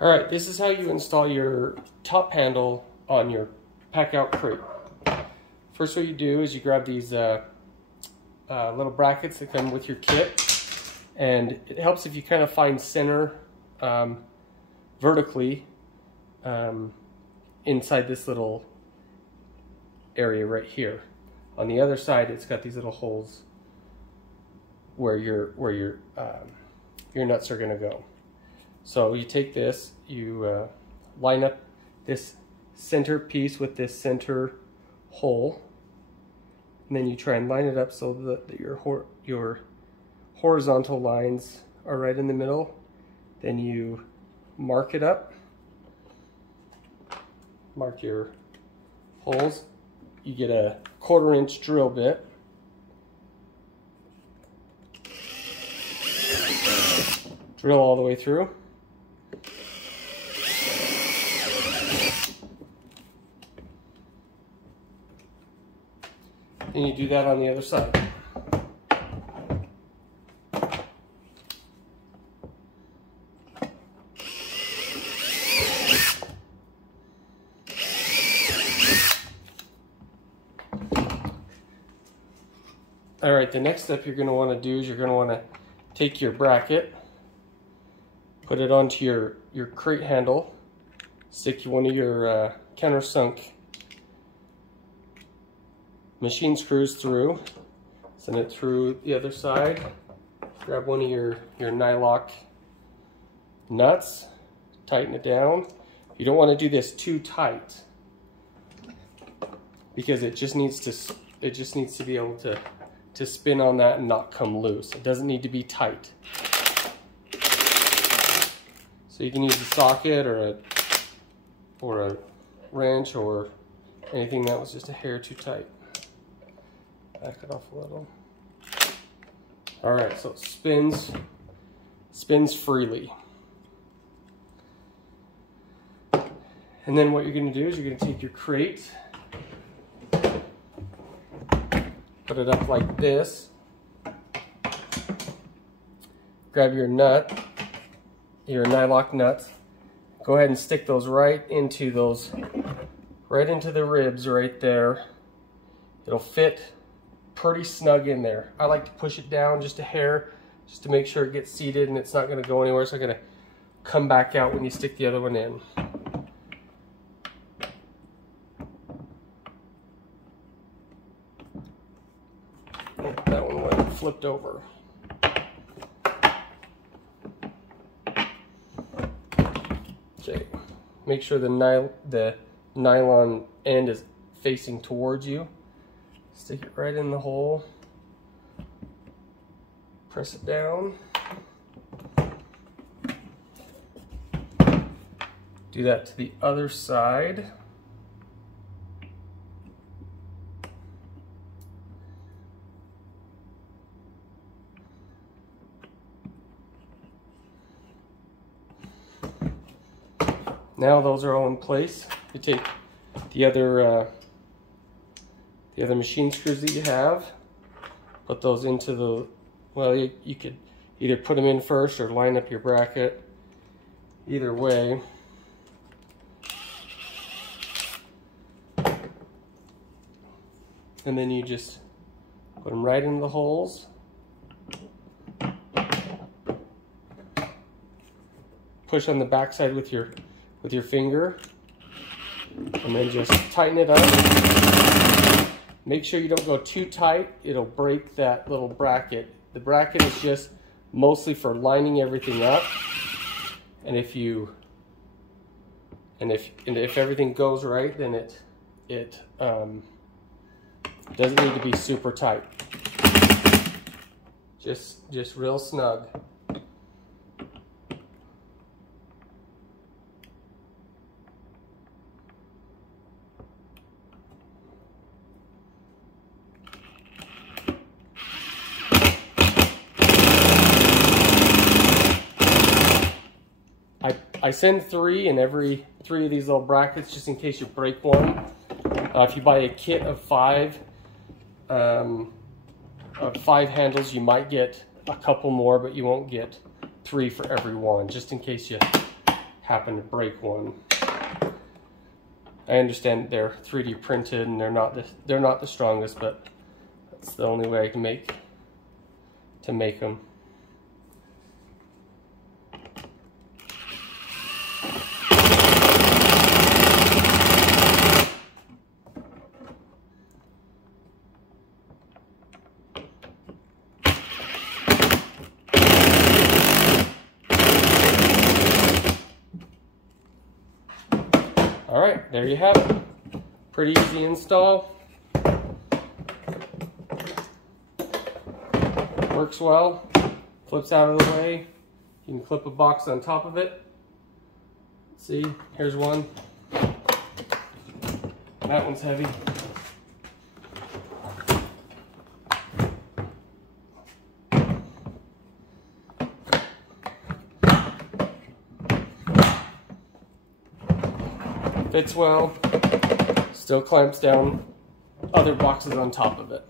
All right, this is how you install your top handle on your packout crate. First, what you do is you grab these little brackets that come with your kit, and it helps if you kind of find center vertically inside this little area right here. On the other side, it's got these little holes where your nuts are going to go. So you take this, you line up this center piece with this center hole, and then you try and line it up so that your horizontal lines are right in the middle. Then you mark it up, mark your holes. You get a 1/4 inch drill bit. Drill all the way through. And you do that on the other side. All right, the next step you're going to want to do is you're going to want to take your bracket, put it onto your crate handle, stick one of your countersunk machine screws through, send it through the other side, grab one of your nylock nuts, tighten it down. You don't want to do this too tight because it just needs to be able to spin on that and not come loose. It doesn't need to be tight. So you can use a socket or a wrench or anything that was just a hair too tight. Back it off a little. All right, so it spins freely. And then what you're going to do is you're going to take your crate, put it up like this, grab your nut, your nylock nuts, go ahead and stick those right into the ribs right there. It'll fit pretty snug in there. I like to push it down just a hair, just to make sure it gets seated and it's not going to go anywhere. It's not going to come back out when you stick the other one in. Oh, that one went flipped over. Okay, make sure the nylon end is facing towards you. Stick it right in the hole, press it down. Do that to the other side. Now those are all in place. You take the other machine screws that you have, put those into the, well, you could either put them in first or line up your bracket. Either way. And then you just put them right in the holes. Push on the back side with your finger, and then just tighten it up. Make sure you don't go too tight. It'll break that little bracket. The bracket is just mostly for lining everything up. And if everything goes right, then it doesn't need to be super tight. Just real snug. I send 3 in every 3 of these little brackets just in case you break one. If you buy a kit of 5 handles, you might get a couple more, but you won't get 3 for every one, just in case you happen to break one. I understand they're 3D printed and they're not the strongest, but that's the only way I can make them. All right, there you have it. Pretty easy install. Works well. Flips out of the way. You can clip a box on top of it. See, here's one. That one's heavy. Fits well, still clamps down other boxes on top of it.